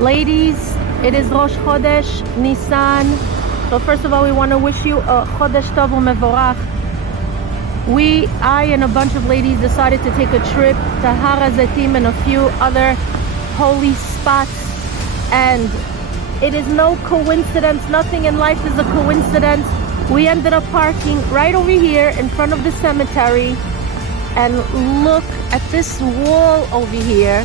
Ladies, it is Rosh Chodesh, Nisan. So first of all, we want to wish you a Chodesh Tov u'Mevorach. I and a bunch of ladies decided to take a trip to Har HaZeitim and a few other holy spots. And it is no coincidence, nothing in life is a coincidence. We ended up parking right over here in front of the cemetery. And look at this wall over here,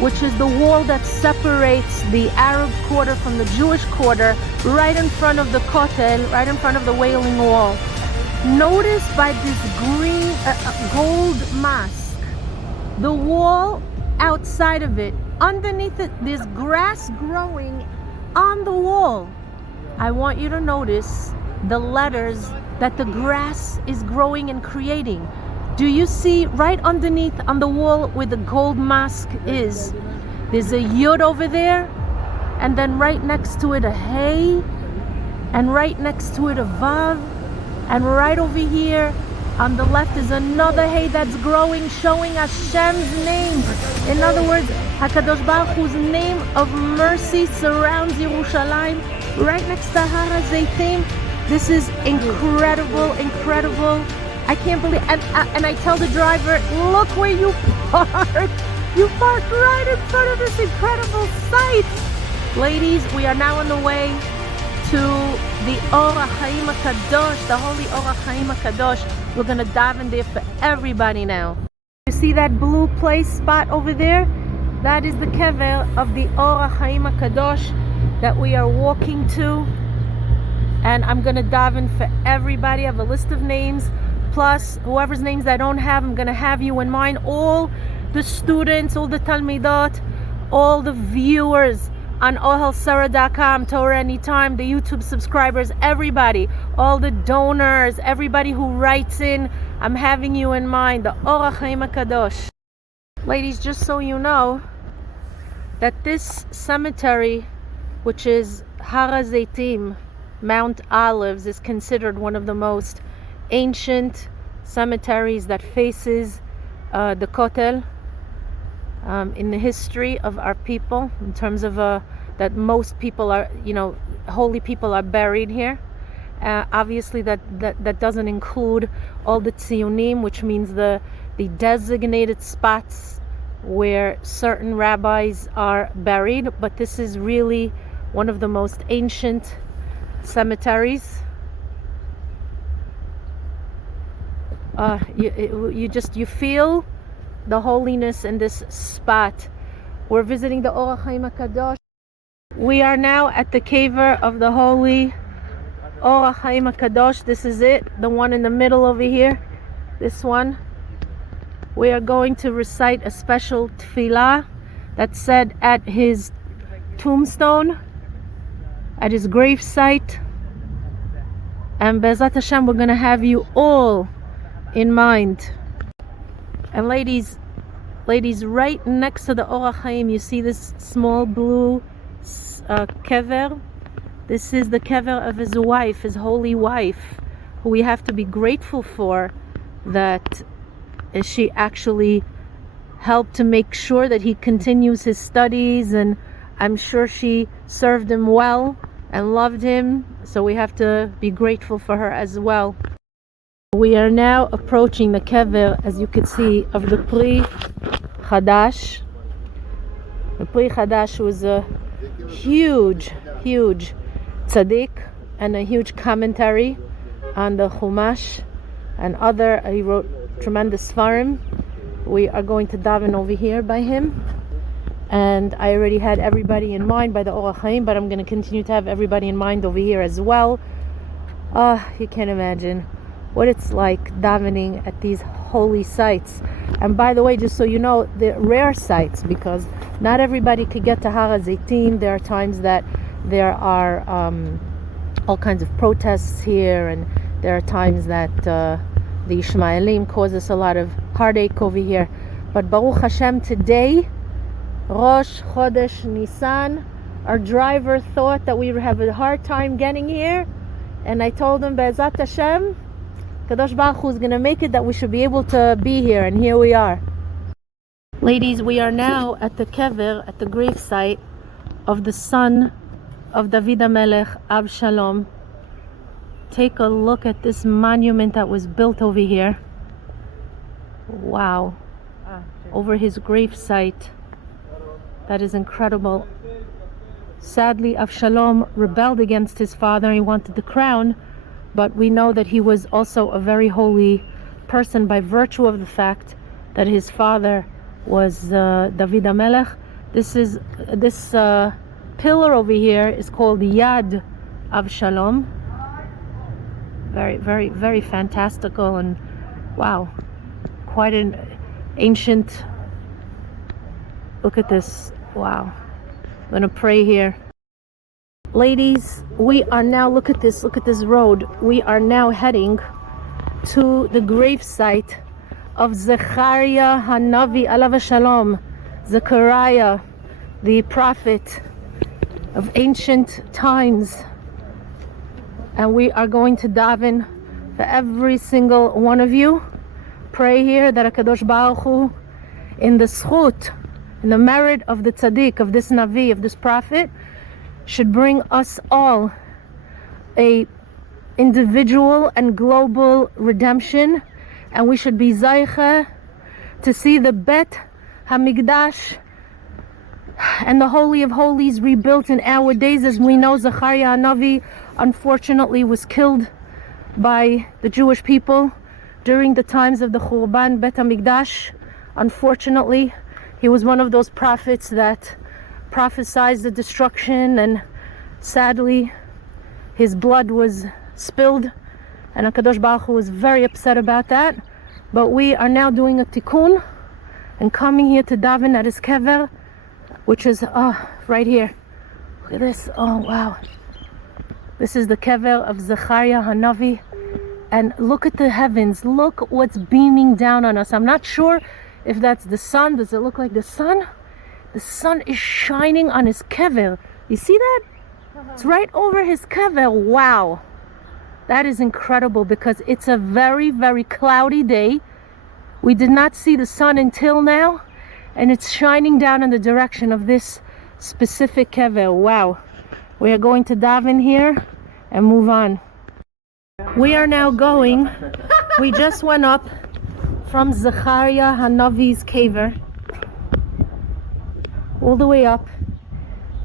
which is the wall that separates the Arab quarter from the Jewish quarter, right in front of the Kotel, right in front of the Wailing Wall. Notice by this green gold mask, the wall outside of it, underneath it, there's grass growing on the wall. I want you to notice the letters that the grass is growing and creating. Do you see right underneath on the wall where the gold mask is? There's a Yud over there, and then right next to it a Hey, and right next to it a Vav, and right over here on the left is another Hey that's growing, showing Hashem's name. In other words, HaKadosh Baruch Hu's name of mercy surrounds Yerushalayim right next to Har HaZeitim. This is incredible, incredible. I can't believe, and I tell the driver, look where you parked. You parked right in front of this incredible site. Ladies, we are now on the way to the Orahima Kadosh, the holy Orahima Kadosh. We're going to dive in there for everybody now. You see that blue place spot over there? That is the kever of the Orahima Kadosh that we are walking to. And I'm going to dive in for everybody. I have a list of names. Plus, whoever's names I don't have, I'm going to have you in mind. All the students, all the Talmidot, all the viewers on ohelserah.com, Torah Anytime, the YouTube subscribers, everybody, all the donors, everybody who writes in, I'm having you in mind. The Orahima Kadosh. Ladies, just so you know, that this cemetery, which is Har HaZeitim, Mount Olives, is considered one of the most ancient cemeteries that faces the Kotel in the history of our people, in terms of that most people are, holy people are buried here. Obviously that doesn't include all the tzionim, which means the designated spots where certain rabbis are buried, but this is really one of the most ancient cemeteries. You feel the holiness in this spot. We're visiting the Orahima Kadosh. We are now at the caver of the holy Orahima Kadosh. This is it, the one in the middle over here. This one. We are going to recite a special tefillah that's said at his tombstone, at his grave site. And Be'ezat Hashem, we're going to have you all in mind. And ladies, right next to the Orahim, you see this small blue kever. This is the kever of his wife, his holy wife, who we have to be grateful for, that she actually helped to make sure that he continues his studies, and I'm sure she served him well and loved him, so we have to be grateful for her as well. We are now approaching the kever, as you can see, of the Pre Hadash. The Pre Hadash was a huge tzaddik and a huge commentary on the Chumash and other. He wrote tremendous svarim. We are going to daven over here by him, and I already had everybody in mind by the Orahim, but I'm going to continue to have everybody in mind over here as well. You can't imagine what it's like davening at these holy sites. And by the way, just so you know, they're rare sites, because not everybody could get to Har HaZeitim. There are times that there are all kinds of protests here, and there are times that the Ishmaelim cause us a lot of heartache over here. But Baruch Hashem, today, Rosh Chodesh Nisan, our driver thought that we would have a hard time getting here, and I told him, Be'ezat Hashem, Kadosh Baruch Hu is going to make it that we should be able to be here, and here we are. Ladies, we are now at the kever, at the grave site of the son of David HaMelech, Avshalom. Take a look at this monument that was built over here. Wow. Over his gravesite. That is incredible. Sadly, Avshalom rebelled against his father. He wanted the crown, but we know that he was also a very holy person by virtue of the fact that his father was David HaMelech. This pillar over here is called Yad of Avshalom. Very, very, very fantastical, and wow, quite an ancient. Look at this. Wow. I'm gonna pray here. Ladies, we are now, look at this road. We are now heading to the gravesite of Zechariah Hanavi alav Shalom, Zechariah the Prophet of ancient times. And we are going to daven for every single one of you. Pray here that Kadosh Baruch Hu, in the schut, in the merit of the tzaddik, of this Navi, of this prophet, should bring us all a individual and global redemption, and we should be zaycha to see the Bet HaMikdash and the Holy of Holies rebuilt in our days. As we know, Zechariah Hanavi unfortunately was killed by the Jewish people during the times of the Churban Bet HaMikdash. Unfortunately, he was one of those prophets that prophesied the destruction, and sadly his blood was spilled, and HaKadosh Baruch Hu was very upset about that. But we are now doing a tikkun and coming here to daven at his kever, which is right here. Look at this. Oh wow. This is the kever of Zechariah Hanavi, and look at the heavens. Look what's beaming down on us. I'm not sure if that's the sun. Does it look like the sun? The sun is shining on his kever. You see that? It's right over his kever. Wow. That is incredible, because it's a very, very cloudy day. We did not see the sun until now, and it's shining down in the direction of this specific kever. Wow. We are going to daven here and move on. We are now going, we just went up from Zechariah Hanavi's kever all the way up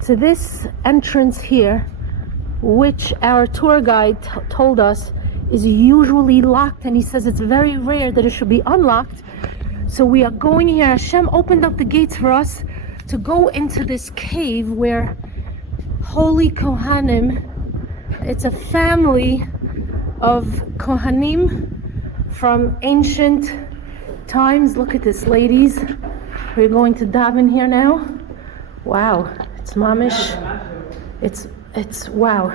to this entrance here, which our tour guide told us is usually locked, and he says it's very rare that it should be unlocked. So we are going here. Hashem opened up the gates for us to go into this cave where holy Kohanim, it's a family of Kohanim from ancient times. Look at this, ladies. We're going to daven here now. Wow, it's mamish. It's wow.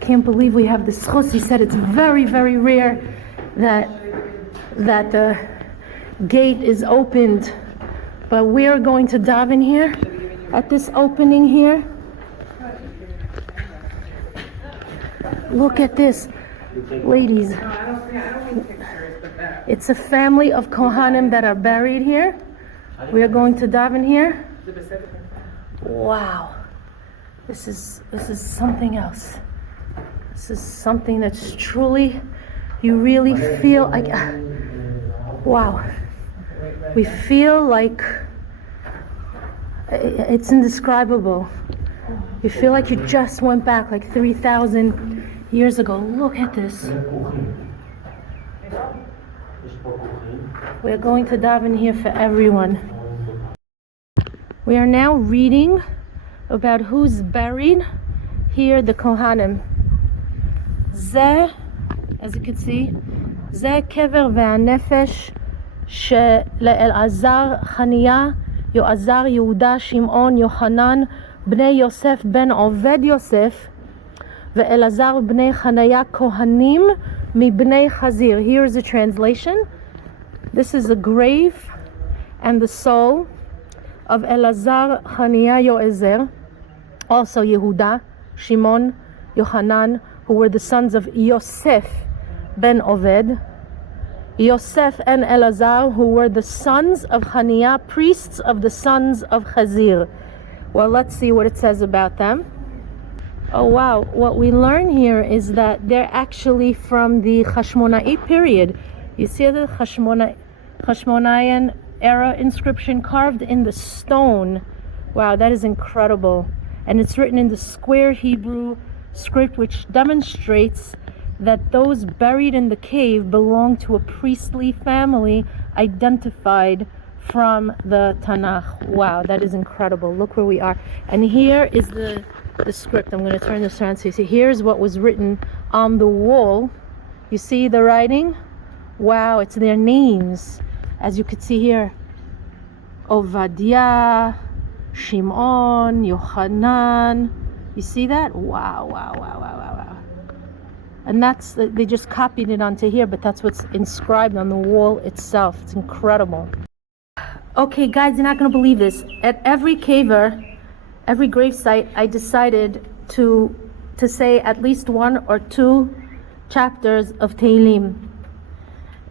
Can't believe we have this chus. He said it's very, very rare that the gate is opened, but we are going to daven here at this opening here. Look at this, ladies. It's a family of Kohanim that are buried here. We are going to daven here. Wow, this is something else. This is something that's truly, you really feel like, wow. We feel like it's indescribable. You feel like you just went back like 3,000 years ago. Look at this. We're going to daven here for everyone. We are now reading about who's buried here, the Kohanim. Zeh, as you can see, Zeh kever ve'anefesh she'le'elazar Chaniya, Yoazar, Yehuda, Shimon, Yohanan, Bnei Yosef ben Oved Yosef, ve'elazar bnei Chanaya Kohanim mi bnei Chazir. Here is a translation. This is the grave and the soul of Elazar, Chaniya, Yoezer, also Yehuda, Shimon, Yohanan, who were the sons of Yosef ben Oved, Yosef and Elazar, who were the sons of Chaniya, priests of the sons of Chazir. Well, let's see what it says about them. Oh wow, what we learn here is that they're actually from the Hashmona'i period. You see the Hashmonayan era inscription carved in the stone. Wow, that is incredible. And it's written in the square Hebrew script, which demonstrates that those buried in the cave belong to a priestly family identified from the Tanakh. Wow, that is incredible. Look where we are. And here is the script. I'm going to turn this around so you see. Here's what was written on the wall. You see the writing? Wow, it's their names. As you could see here. Ovadia, Shimon, Yochanan. You see that? Wow, wow, wow, wow, wow, wow. And that's, they just copied it onto here, but that's what's inscribed on the wall itself. It's incredible. Okay, guys, you're not going to believe this. At every caver, every gravesite, I decided to say at least 1 or 2 chapters of Tehillim.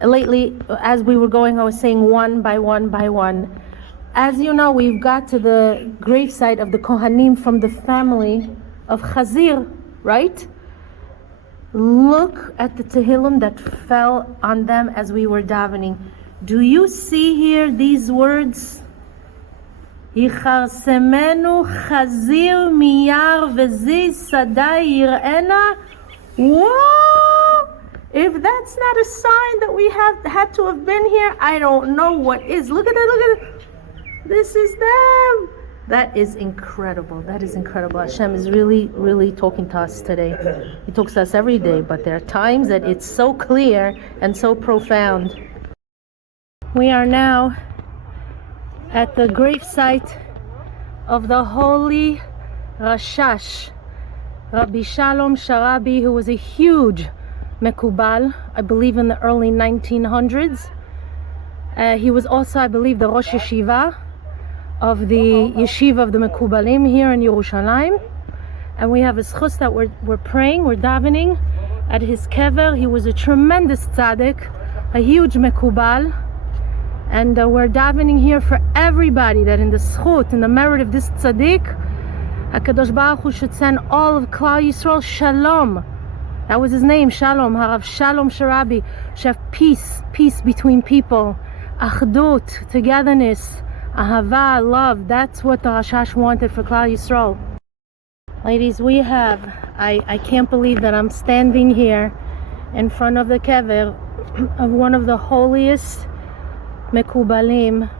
Lately, as we were going, I was saying one by one by one. As you know, we've got to the gravesite of the Kohanim from the family of Chazir, right? Look at the Tehillim that fell on them as we were davening. Do you see here these words? Yicharsemenu Chazir miyar v'ziz sadai yir'ena. Whoa! If that's not a sign that we had to have been here, I don't know what is. Look at it, look at it. This is them. That is incredible. That is incredible. Hashem is really, really talking to us today. He talks to us every day, but there are times that it's so clear and so profound. We are now at the gravesite of the holy Rashash, Rabbi Shalom Sharabi, who was a huge Mekubal, I believe in the early 1900s. He was also, I believe, the Rosh Yeshiva of the Yeshiva of the Mekubalim here in Yerushalayim. And we have a schus that we're praying, we're davening at his kever. He was a tremendous tzaddik, a huge Mekubal. And we're davening here for everybody that in the schut, in the merit of this tzaddik, Kadosh Baruch Hu should send all of Klal Yisrael Shalom. That was his name, Shalom, Harav Shalom Sharabi. Should have peace, peace between people, achdut, togetherness, ahava, love. That's what the Rashash wanted for Klal Yisrael. Ladies, we have, I can't believe that I'm standing here in front of the kever of one of the holiest Mekubalim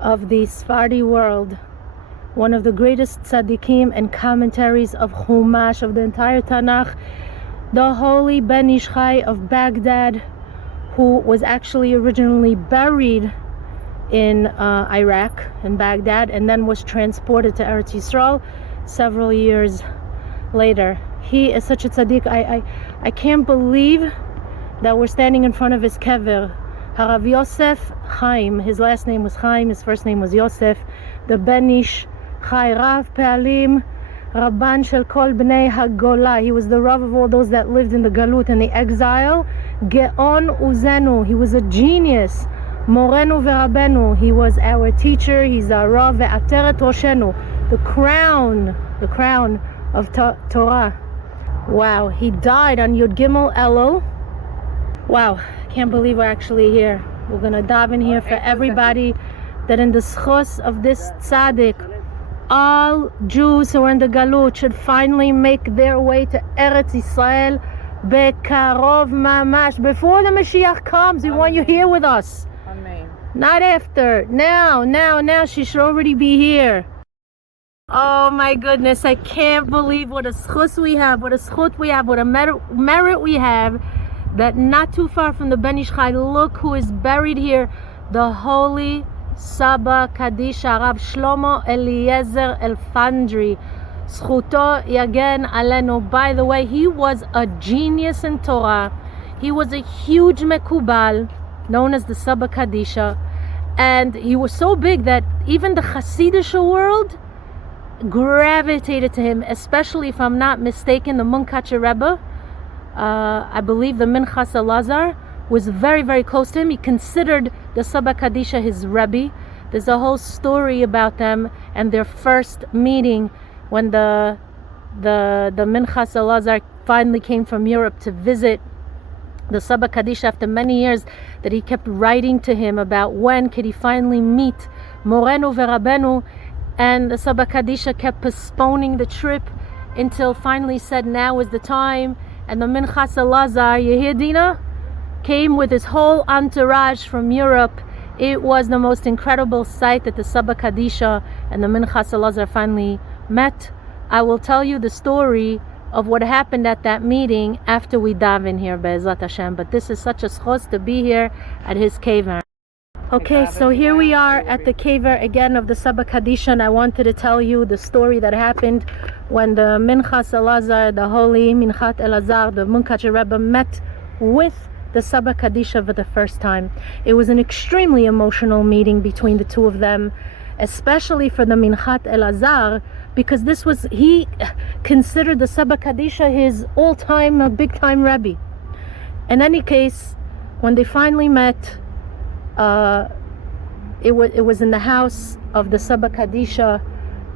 of the Sephardi world, one of the greatest tzaddikim and commentaries of Chumash, of the entire Tanakh, the holy Ben Ish Chai of Baghdad, who was actually originally buried in Iraq, in Baghdad, and then was transported to Eretz Yisrael several years later. He is such a tzaddik. I can't believe that we're standing in front of his kever. Harav Yosef Chaim, his last name was Chaim, his first name was Yosef, the Ben Ish Chai Rav Pe'alim, Rabban Shel Kol Bnei HaGola. He was the Rav of all those that lived in the Galut, in the exile. Ge'on Uzenu, he was a genius. Morenu Ve'Rabenu, he was our teacher. He's a Rav Ve'ateret Roshenu, the crown of Torah. Wow, he died on Yud Gimel Elul. Wow, can't believe we're actually here. We're gonna daven here for everybody that in the schos of this tzaddik, all Jews who are in the Galut should finally make their way to Eretz Yisrael bekarov mamash. Before the Mashiach comes, we want you here with us. Amen. Not after. Now. She should already be here. Oh my goodness, I can't believe what a schus we have, what a schut we have, what a merit we have, that not too far from the Ben Ish Chai, look who is buried here, the holy Saba Kadisha, Rav Shlomo Eliezer Elfandri. Zchuto yagen alenu. By the way, he was a genius in Torah. He was a huge Mekubal, known as the Saba Kadisha. And he was so big that even the Hasidic world gravitated to him, especially, if I'm not mistaken, the Munkacher Rebbe, I believe the Minhat Lazar, was very, very close to him. He considered the Saba Kadisha his Rabbi, There's a whole story about them and their first meeting when the Minchas Lazar finally came from Europe to visit the Saba Kadisha after many years, that he kept writing to him about when could he finally meet Morenu Verabenu, and the Saba Kadisha kept postponing the trip until finally said now is the time. And the Minchas Lazar, you hear, Dina, came with his whole entourage from Europe. It was the most incredible sight that the Saba Kadisha and the Minchas Lazar finally met. I will tell you the story of what happened at that meeting after we daven here, Be'ezrat Hashem. But this is such a schos to be here at his kever. Okay, so here we are at the kever again of the Saba Kadisha, and I wanted to tell you the story that happened when the Minchas Lazar, the holy Minhat Elazar, the Munkacher Rebbe, met with the Saba Kadisha for the first time. It was an extremely emotional meeting between the two of them, especially for the Minhat Elazar, because this was, he considered the Saba Kadisha his all-time big-time Rabbi. In any case, when they finally met, it was in the house of the Saba Kadisha,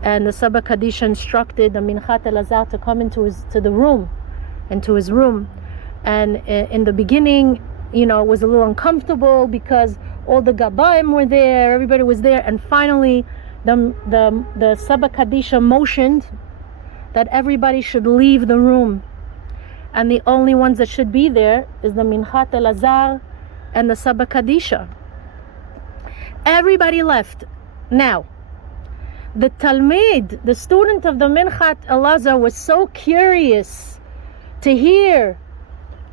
and the Saba Kadisha instructed the Minhat Elazar to come into his room. And in the beginning, it was a little uncomfortable because all the Gabaim were there, everybody was there, and finally the Saba Kadisha motioned that everybody should leave the room, and the only ones that should be there is the Minhat Elazar and the Saba Kadisha. Everybody left. Now, the Talmid, the student of the Minhat Elazar, was so curious to hear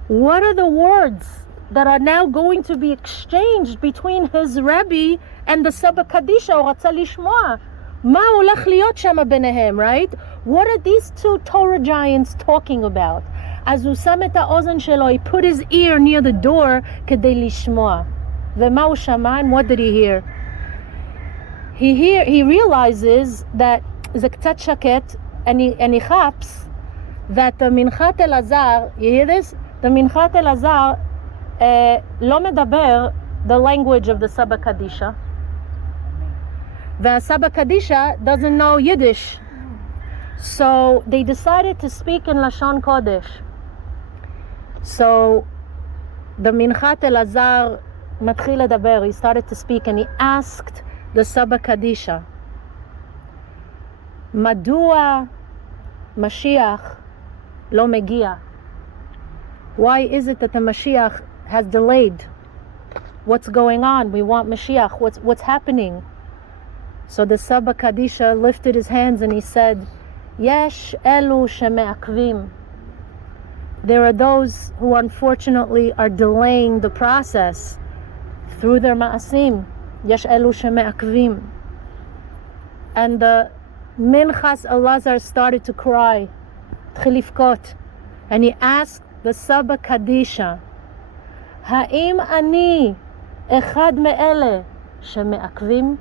what are the words that are now going to be exchanged between his Rabbi and the Saba Kadisha. הוא רצה לשמוע מה הולך להיות שם ביניהם, right? What are these two Torah giants talking about? אז הוא שם את האוזן שלו, he put his ear near the door כדי לשמוע. ומה הוא שמע? And what did he hear? He realizes that זה קצת שקט, and he chaps that the Minhat Elazar, you hear this? The Minhat Elazar לא מדבר the language of the Saba Kadisha. The Saba Kadisha doesn't know Yiddish. So they decided to speak in Lashon Kodesh. So the Minhat Elazar מתחיל לדבר, he started to speak, and he asked the Saba Kadisha, מדוע משיח לא מגיע? Why is it that the Mashiach has delayed? What's going on? We want Mashiach. What's happening? So the Saba Kadisha lifted his hands and he said, Yesh elu sheme'akvim. There are those who unfortunately are delaying the process through their ma'asim. Yesh elu sheme'akvim. And the Minchas Elazar started to cry, Tchilifkot, and he asked the Saba Kadisha, Ha'im ani echad me'ele sheme'akvim?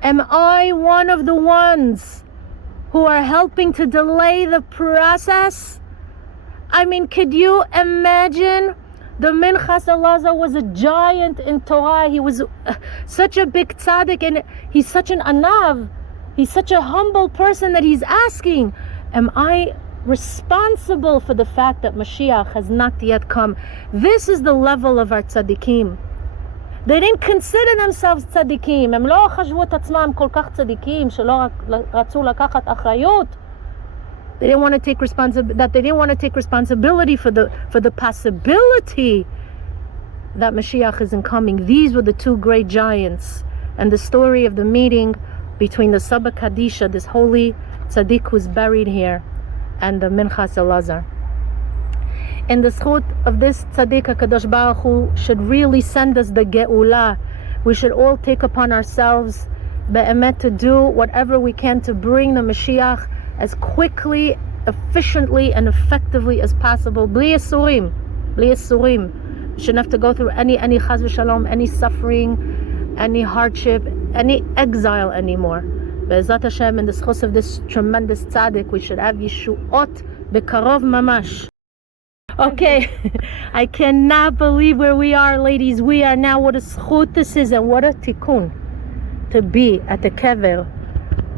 Am I one of the ones who are helping to delay the process? I mean, could you imagine? The Minchas Elazar was a giant in Torah. He was such a big tzaddik, and he's such an anav. He's such a humble person that he's asking, am I responsible for the fact that Mashiach has not yet come? This is the level of our tzaddikim. They didn't consider themselves tzaddikim. הם לא חשבו את עצמם כל כך צדיקים שלא רצו לקחת אחריות. They didn't want to take responsibility for the possibility that Mashiach isn't coming. These were the two great giants, and the story of the meeting between the Saba Kadisha, this holy tzaddik who's buried here, and the Minchas Elazar. And the schut of this tzaddik, Kadosh Baruch Hu, should really send us the geula. We should all take upon ourselves be'emet to do whatever we can to bring the Mashiach as quickly, efficiently, and effectively as possible. Bli yisurim. We shouldn't have to go through any chaz v'shalom, any suffering, any hardship, any exile anymore. Be'ezrat Hashem, in the schus of this tremendous tzaddik, we should have yeshuot bekarov mamash. Okay, I cannot believe where we are, ladies. We are now, what a zchut this is, and what a tikkun to be at the kever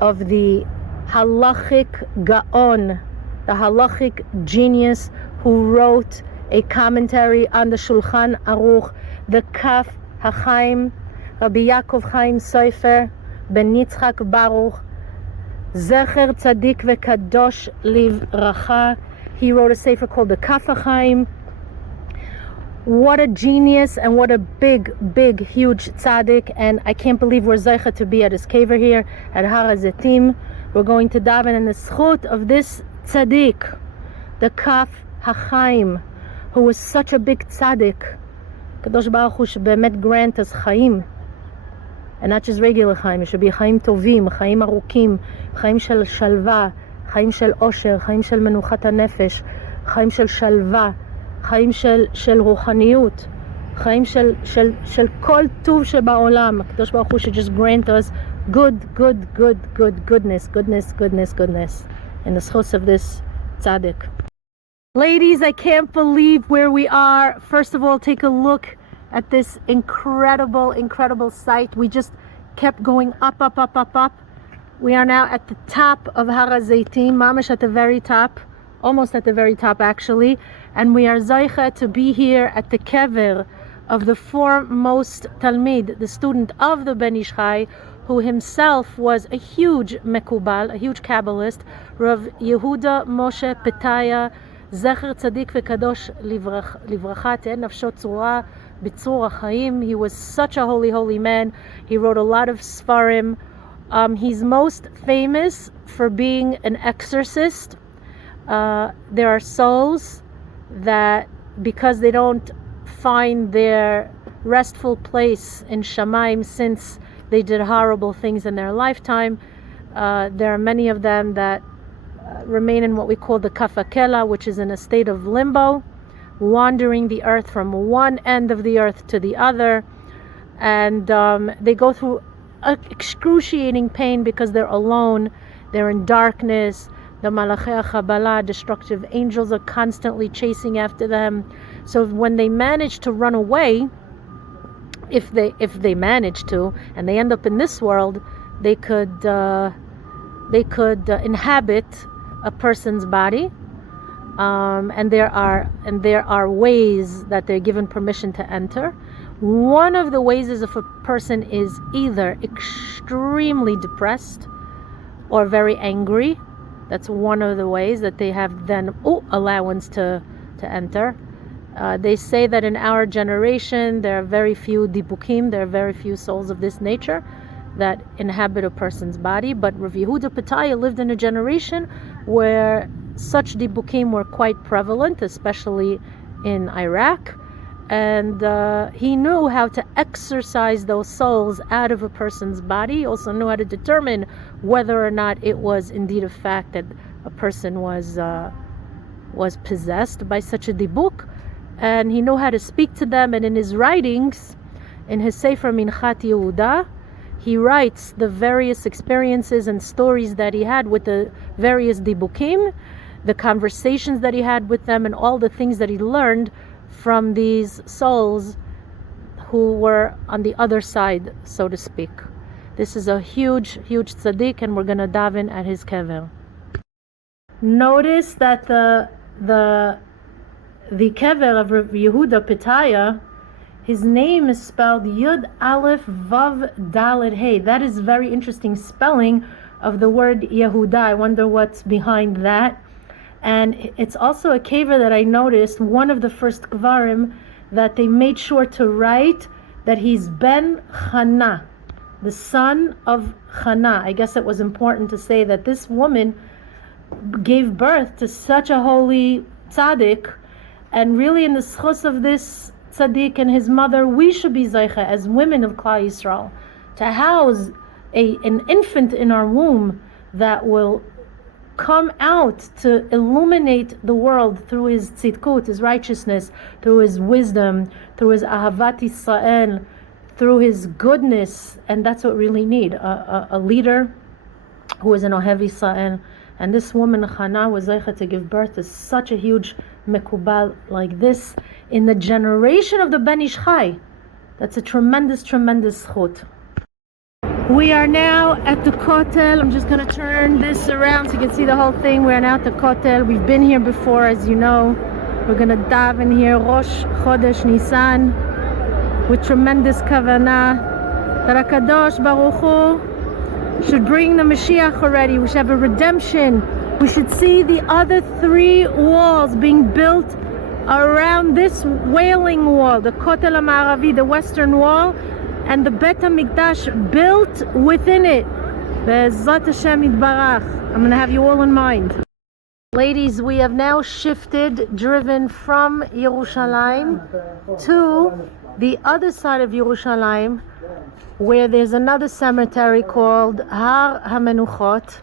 of the Halachik Gaon, the Halachik genius who wrote a commentary on the Shulchan Aruch, the Kaf HaChaim, Rabbi Yaakov Chaim Sofer ben Yitzchak Baruch, Zecher Tzadik veKadosh Livracha. He wrote a sefer called the Kaf HaChaim. What a genius and what a big, huge tzaddik, and I can't believe we're zeicha to be at his kever here at Har HaZetim. We're going to daven in the zchut of this tzaddik, the Kaf HaChaim, who was such a big tzaddik. Kadosh Baruch Hu should be'emet grant us chaim, and not just regular chaim. It should be chaim tovim, chaim arukim, chaim shel shalva, chaim shel osher, chaim shel menuchat hanefesh, chaim shel shalva, חיים של רוחניות, חיים של כל טוב שבעולם. הקדוש ברוך הוא should just grant us goodness in the zchus of this tzaddik. Ladies, I can't believe where we are. First of all, take a look at this incredible sight. We just kept going up. We are now at the top of Har HaZeitim, mamash at the very top. Almost at the very top, actually, and we are zeicha to be here at the kever of the foremost talmid, the student of the Ben Ish Chai, who himself was a huge mekubal, a huge Kabbalist, Rav Yehuda Moshe Petaya, Zecher Tzadik veKadosh Livracha, Te'en Nafsho Tzura B'tzur HaChaim. He was such a holy man. He wrote a lot of Sfarim. He's most famous for being an exorcist. There are souls that, because they don't find their restful place in Shamayim since they did horrible things in their lifetime, there are many of them that remain in what we call the kafakela, which is in a state of limbo, wandering the earth from one end of the earth to the other, and they go through excruciating pain because they're alone, they're in darkness. The Malachei HaChabbalah, destructive angels, are constantly chasing after them. So when they manage to run away, if they manage to, and they end up in this world, they could inhabit a person's body, and there are ways that they're given permission to enter. One of the ways is if a person is either extremely depressed or very angry. That's one of the ways that they have then allowance to enter. They say that in our generation there are very few dibukim, there are very few souls of this nature that inhabit a person's body. But Rav Yehuda Petaya lived in a generation where such dibukim were quite prevalent, especially in Iraq. And he knew how to exorcise those souls out of a person's body. He also knew how to determine whether or not it was indeed a fact that a person was possessed by such a dibuk. And he knew how to speak to them. And in his writings, in his sefer Minhat Yehuda, he writes the various experiences and stories that he had with the various dibukim, the conversations that he had with them, and all the things that he learned from these souls who were on the other side, so to speak. This is a huge tzaddik, and we're going to daven at his kever. Notice that the kever of Rav Yehuda Petaya, his name is spelled Yud Aleph Vav Dalet Hey. That is very interesting spelling of the word Yehuda. I wonder what's behind that. And it's also a kever that I noticed, one of the first kvarim, that they made sure to write that he's Ben Chana, the son of Chana. I guess it was important to say that this woman gave birth to such a holy tzaddik, and really in the zchus of this tzaddik and his mother, we should be zeicha as women of Klal Yisrael to house an infant in our womb that will come out to illuminate the world through his tzidkut, his righteousness, through his wisdom, through his ahavat Yisrael, through his goodness. And that's what we really need, a leader who is an ohev Yisrael And this woman, Chana, was zeicha to give birth to such a huge mekubal like this in the generation of the Ben Ish Chai. That's a tremendous, tremendous zchut. We are now at the Kotel. I'm just going to turn this around so you can see the whole thing. We're now at the Kotel. We've been here before, as you know. We're going to daven here, Rosh, Chodesh, Nisan, with tremendous kavanah that Kadosh Baruch Hu should bring the Mashiach already. We should have a redemption. We should see the other 3 walls being built around this wailing wall, the Kotel HaMa'aravi, the western wall, and the Bet HaMikdash built within it. Be'ezrat Hashem Yitbarach. I'm going to have you all in mind. Ladies, we have now driven from Yerushalayim to the other side of Yerushalayim, where there's another cemetery called Har HaMenuhot,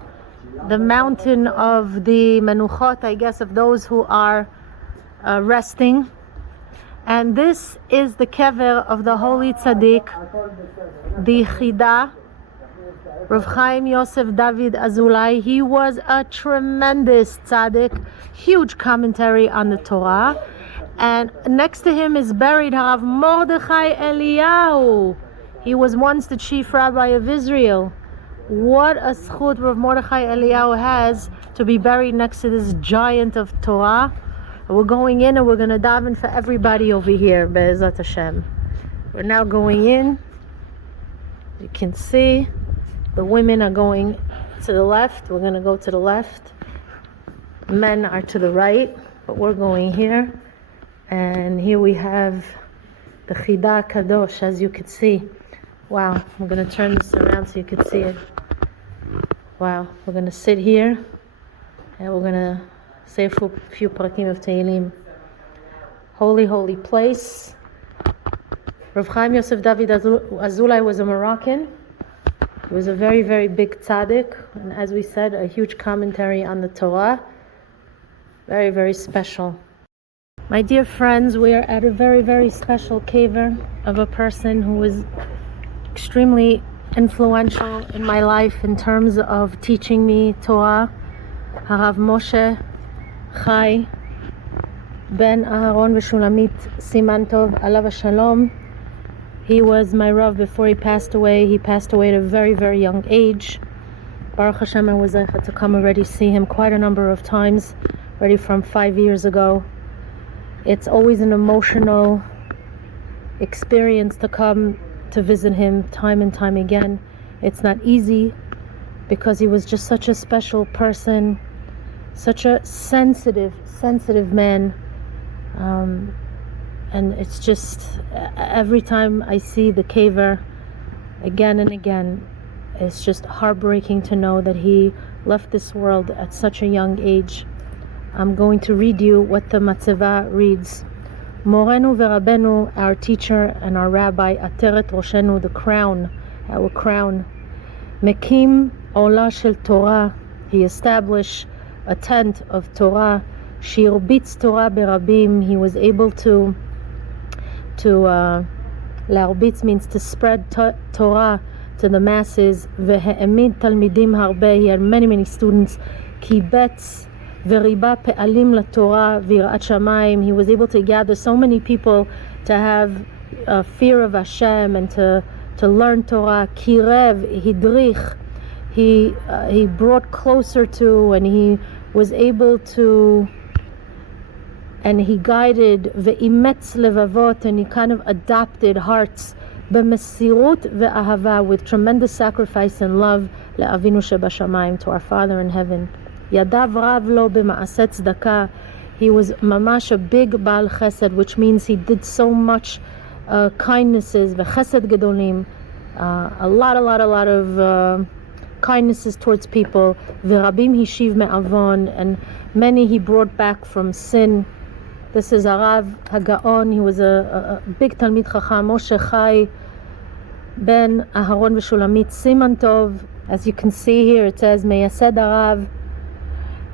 the mountain of the Menuhot, I guess, of those who are resting. And this is the kever of the holy tzaddik, the Chida, Rav Chaim Yosef David Azulai. He was a tremendous tzaddik, huge commentary on the Torah. And next to him is buried Harav Mordechai Eliyahu. He was once the chief rabbi of Israel. What a zchut Rav Mordechai Eliyahu has to be buried next to this giant of Torah. We're going in and we're going to daven for everybody over here, Be'ezrat Hashem. We're now going in. You can see the women are going to the left. We're going to go to the left. Men are to the right, but we're going here. And here we have the Chida Kadosh, as you can see. Wow, I'm going to turn this around so you can see it. Wow, we're going to sit here and we're going to say a few prakim of Tehillim. Holy, holy place. Rav Chaim Yosef David Azulai was a Moroccan. He was a very, very big tzaddik, and as we said, a huge commentary on the Torah. Very, very special. My dear friends, we are at a very, very special kever of a person who was extremely influential in my life in terms of teaching me Torah. Harav Moshe Chai Ben Aharon v'Shulamit Simantov Alav Shalom. He was my Rav before he passed away. He passed away at a very, very young age. Baruch Hashem, I was able to come already see him quite a number of times, already from 5 years ago. It's always an emotional experience to come to visit him time and time again. It's not easy because he was just such a special person, such a sensitive man. And it's just, every time I see the kever again and again, it's just heartbreaking to know that he left this world at such a young age. I'm going to read you what the Matzevah reads. Morenu v'Rabenu, our teacher and our rabbi, Ateret Roshenu, the crown, our crown. Mekim Ola shel Torah, he established a tent of Torah. Shirbitz Torah berabim, he was able to larbitz means to spread Torah to the masses. Ve'emid talmidim harbe, he had many students. Kibetz v'riba pe'alim laTorah v'yirat shamayim, he was able to gather so many people to have a fear of Hashem and to learn Torah. Kirev hidrich, he brought closer to, and he was able to, and he guided ve'imetz levavot, and he kind of adopted hearts b'mesirut ve'ahava, with tremendous sacrifice and love, le'avinu shebashamayim, to our Father in heaven. Yadav rav lo b'ma'aseh tzedakah, he was mamash a big Baal Chesed, which means he did so much kindnesses, v'chesed gedolim, a lot of kindnesses towards people. V'rabim hishiv me'avon, and many he brought back from sin. This is Arav Hagaon. He was a big Talmid Chacham. Moshe Chai Ben Aharon v'Shulamit Simantov. As you can see here, it says Meyased Arav,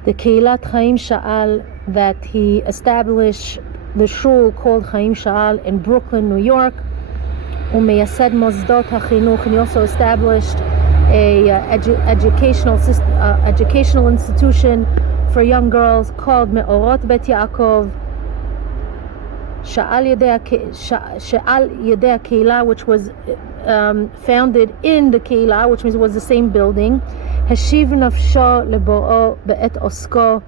the Keilat Chaim Sha'al, that he established the shul called Chaim Sha'al in Brooklyn, New York. Umeyased Mozdot HaChinuch, and he also established a educational institution for young girls called Me'orot Bet Yaakov, She'al Yedei Keilah, which was founded in the Keilah, which means it was the same building. Hashiv nafsho lebo'o be'et osko.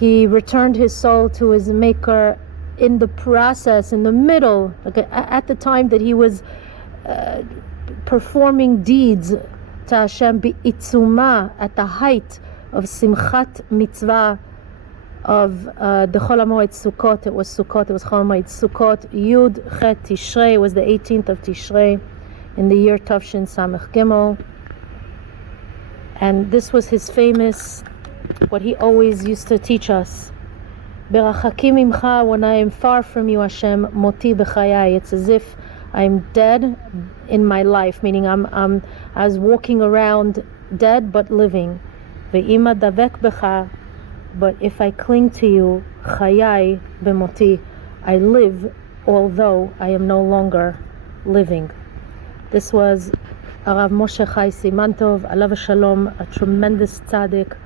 He returned his soul to his maker in the process, in the middle, like at the time that he was performing deeds to Hashem bi'itzuma, at the height of Simchat Mitzvah of the Chol HaMoed Sukkot. It was Chol HaMoed Sukkot, Yud Chet Tishrei, was the 18th of Tishrei in the year Tavshin Samech Gimel. And this was his famous, what he always used to teach us, Berachakim imcha, when I am far from you, Hashem, moti b'chayai. It's as if I'm dead in my life, meaning I was walking around dead but living. Ve'ima davek b'cha, but if I cling to you, chayai b'moti, I live although I am no longer living. This was Rav Moshe Chai Simantov, Yad of Avshalom, a tremendous tzaddik,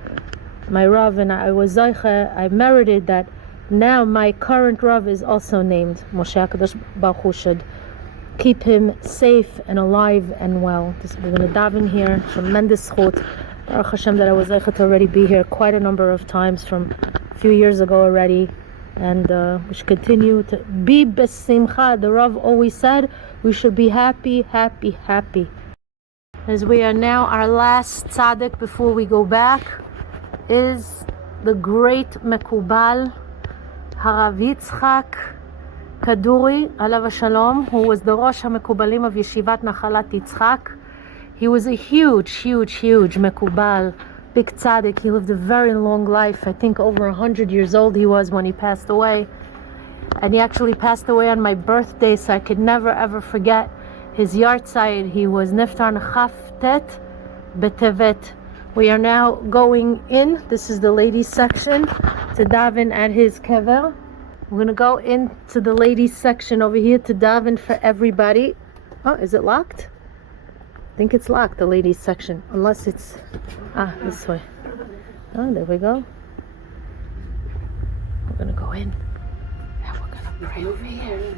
my Rav, and I was Zeiche, I merited that. Now my current Rav is also named Moshe. Kadosh Baruch Hu should keep him safe and alive and well. We're going to daven here. Tremendous chut. Baruch Hashem that I was Zeiche to already be here quite a number of times from a few years ago already. And we should continue to be besimcha. The Rav always said we should be happy, happy, happy. As we are now, our last tzaddik before we go back is the great Mekubal Harav Yitzchak Kaduri Alav Shalom, who was the Rosh HaMekubalim of Yeshivat Nachalat Yitzchak. He was a huge Mekubal, big tzaddik. He lived a very long life. I think over 100 years old he was when he passed away. And he actually passed away on my birthday, so I could never ever forget his yahrzeit. He was Niftar Chaf Tet Betevet. We are now going in. This is the ladies section to daven at his kever. We're going to go into the ladies section over here to daven for everybody. Oh, is it locked? I think it's locked, the ladies section, unless it's this way. Oh, there we go. We're going to go in and we're going to pray over here.